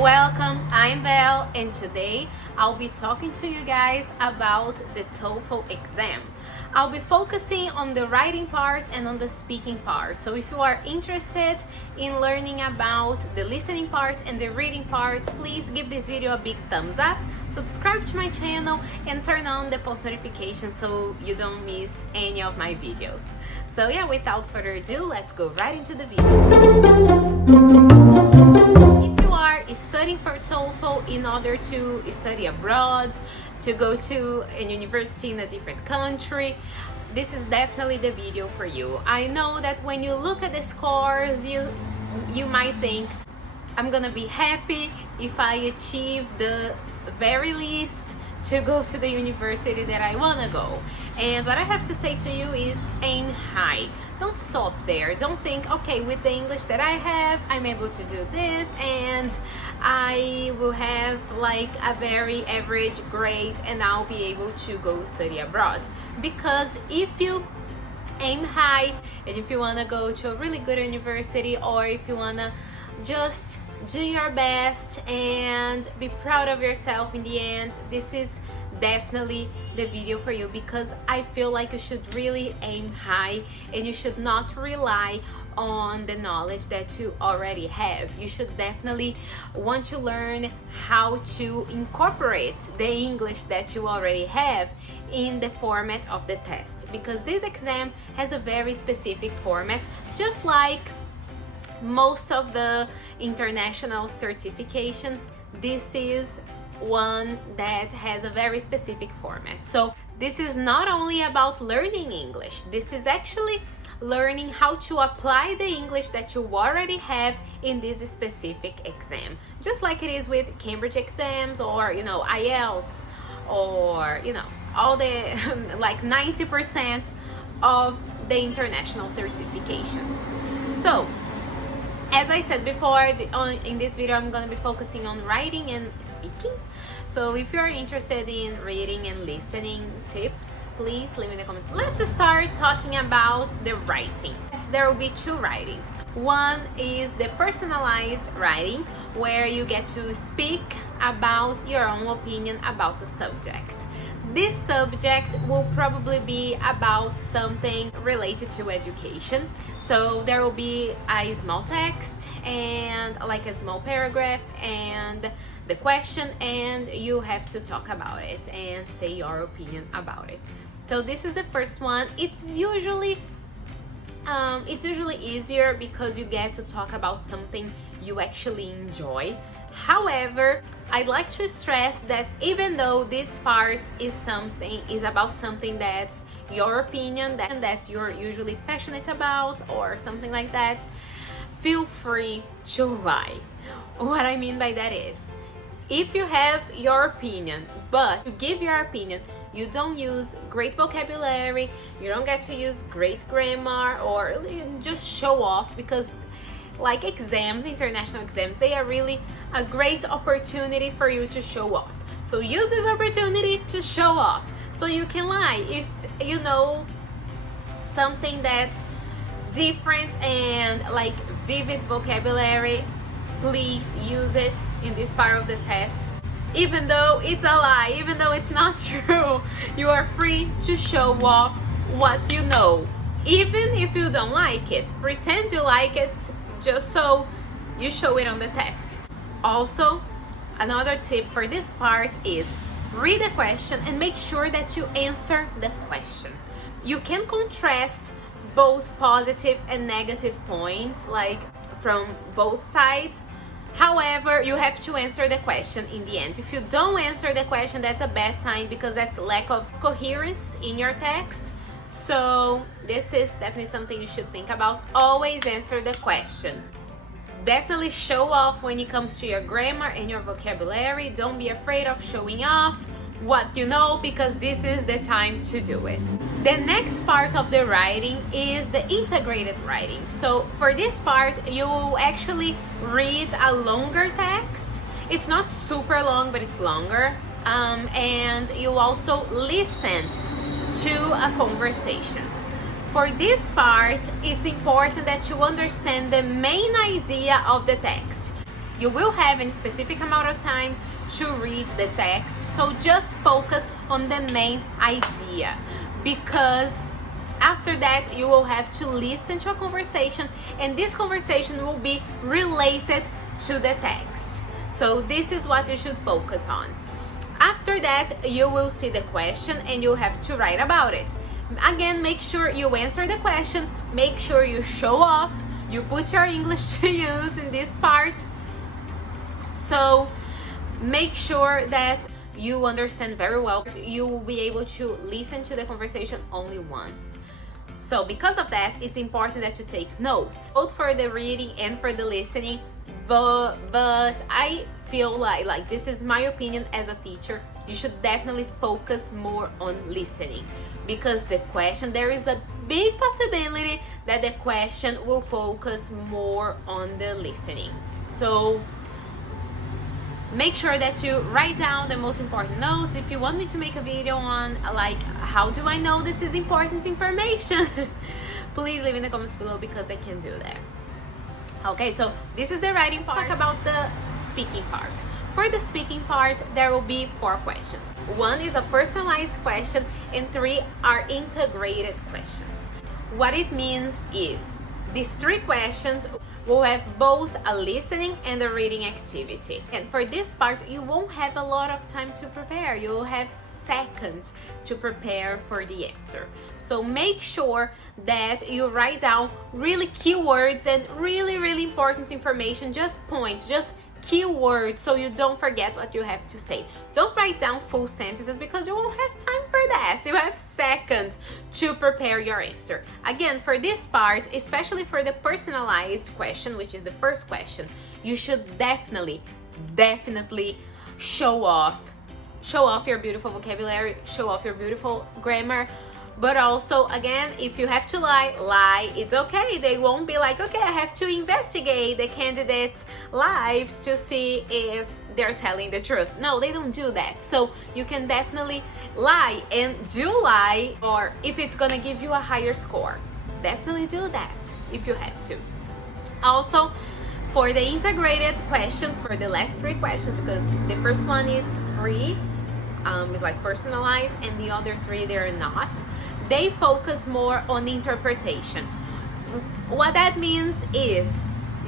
welcome. I'm Val, and today I'll be talking to you guys about the TOEFL exam. I'll be focusing on the writing part and on the speaking part. So if you are interested in learning about the listening part and the reading part, please give this video a big thumbs up, subscribe to my channel, and turn on the post notifications so you don't miss any of my videos. So yeah, without further ado, let's go right into the video. If you are studying for TOEFL in order to study abroad, to go to a university in a different country, this is definitely the video for you. I know that when you look at the scores, you might think, I'm gonna be happy if I achieve the very least to go to the university that I wanna go. And what I have to say to you is aim high. Don't stop there. Don't think, okay, with the English that I have, I'm able to do this and I will have like a very average grade and I'll be able to go study abroad. Because if you aim high and if you want to go to a really good university, or if you want to just do your best and be proud of yourself in the end, this is definitely the video for you, because I feel like you should really aim high and you should not rely on the knowledge that you already have. You should definitely want to learn how to incorporate the English that you already have in the format of the test, because this exam has a very specific format, just like most of the international certifications. This is one that has a very specific format. So this is not only about learning English, this is actually learning how to apply the English that you already have in this specific exam, just like it is with Cambridge exams, or IELTS, or all the like 90% of the international certifications. So as I said before, in this video I'm going to be focusing on writing and speaking. So if you're interested in reading and listening tips, please leave in the comments. Let's start talking about the writing. There will be two writings. One is the personalized writing, where you get to speak about your own opinion about a subject. This subject will probably be about something related to education. So there will be a small text and like a small paragraph and the question, and you have to talk about it and say your opinion about it. So this is the first one. It's usually easier because you get to talk about something you actually enjoy. However, I'd like to stress that even though this part is about something that's your opinion, that you're usually passionate about or something like that, feel free to lie. What I mean by that is, if you have your opinion, but to give your opinion, you don't use great vocabulary, you don't get to use great grammar, or just show off, because like exams, international exams, they are really a great opportunity for you to show off. So use this opportunity to show off. So you can lie. If you know something that's different and like vivid vocabulary, please use it in this part of the test. Even though it's a lie, even though it's not true, you are free to show off what you know. Even if you don't like it, pretend you like it just so you show it on the test. Also, another tip for this part is read the question and make sure that you answer the question. You can contrast both positive and negative points, like from both sides. However, you have to answer the question in the end. If you don't answer the question, that's a bad sign, because that's lack of coherence in your text. So this is definitely something you should think about. Always answer the question. Definitely show off when it comes to your grammar and your vocabulary. Don't be afraid of showing off what you know, because this is the time to do it. The next part of the writing is the integrated writing. So for this part, you will actually read a longer text. It's not super long, but it's longer. And you also listen to a conversation. For this part, it's important that you understand the main idea of the text. You will have a specific amount of time to read the text, so just focus on the main idea, because after that you will have to listen to a conversation, and this conversation will be related to the text. So this is what you should focus on. After that, you will see the question and you have to write about it. Again, make sure you answer the question, make sure you show off, you put your English to use in this part. So make sure that you understand very well. You will be able to listen to the conversation only once. So because of that, it's important that you take notes, both for the reading and for the listening. But I feel like this is my opinion as a teacher, you should definitely focus more on listening, because the question, there is a big possibility that the question will focus more on the listening. So make sure that you write down the most important notes. If you want me to make a video on like how do I know this is important information, please leave in the comments below, because I can do that. Okay, so this is the writing part. Talk about the speaking part. For the speaking part, there will be 4 questions. 1 is a personalized question and 3 are integrated questions. What it means is these 3 questions will have both a listening and a reading activity. And for this part, you won't have a lot of time to prepare. You'll have seconds to prepare for the answer. So make sure that you write down really keywords and really important information, just points, just keywords, so you don't forget what you have to say. Don't write down full sentences, because you won't have time for that. You have seconds to prepare your answer. Again, for this part, especially for the personalized question, which is the first question, you should definitely show off your beautiful vocabulary, show off your beautiful grammar. But also, again, if you have to lie, it's okay. They won't be like, okay, I have to investigate the candidates' lives to see if they're telling the truth. No, they don't do that. So you can definitely lie, and do lie, or if it's gonna give you a higher score, definitely do that if you have to. Also, for the integrated questions, for the last 3 questions, because the first one is free, it's like personalized, and the other 3 they're not. They focus more on interpretation. What that means is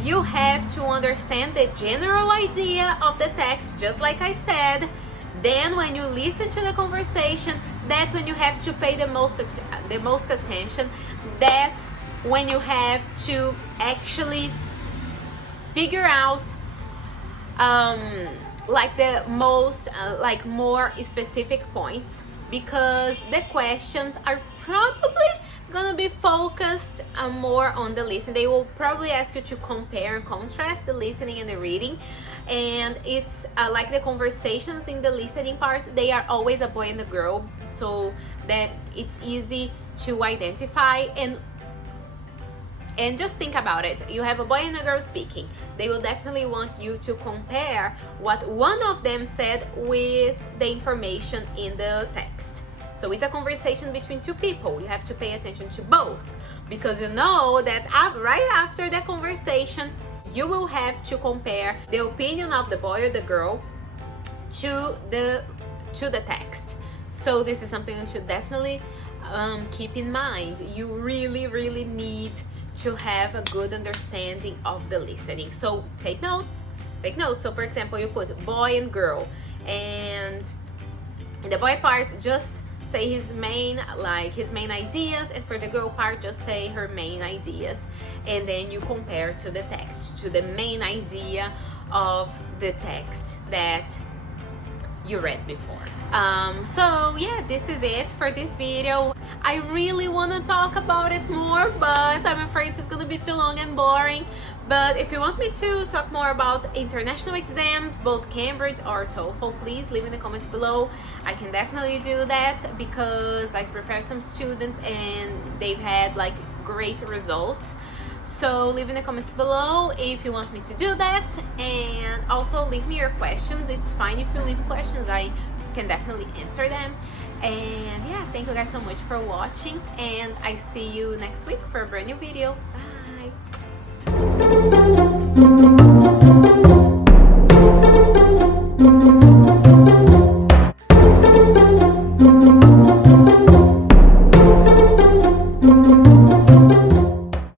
you have to understand the general idea of the text, just like I said. Then when you listen to the conversation, that's when you have to pay the most attention. That's when you have to actually figure out like the most more specific points, because the questions are probably gonna be focused more on the listening. They will probably ask you to compare and contrast the listening and the reading, and it's like the conversations in the listening part, they are always a boy and a girl, so that it's easy to identify. And just think about it. You have a boy and a girl speaking. They will definitely want you to compare what one of them said with the information in the text. So it's a conversation between 2 people. You have to pay attention to both, because you know that right after the conversation, you will have to compare the opinion of the boy or the girl to the text. So this is something you should definitely keep in mind. You really need to have a good understanding of the listening. So take notes. So for example, you put boy and girl, and in the boy part, just say his main ideas, and for the girl part, just say her main ideas, and then you compare to the text, to the main idea of the text that you read before. So yeah, this is it for this video. I really want to talk about it more, but I'm afraid it's gonna be too long and boring. But if you want me to talk more about international exams, both Cambridge or Toefl, please leave in the comments below. I can definitely do that, because I've prepared some students and they've had like great results. So leave in the comments below if you want me to do that, and also leave me your questions. It's fine if you leave questions, I can definitely answer them. And yeah, thank you guys so much for watching, and I see you next week for a brand new video. Bye.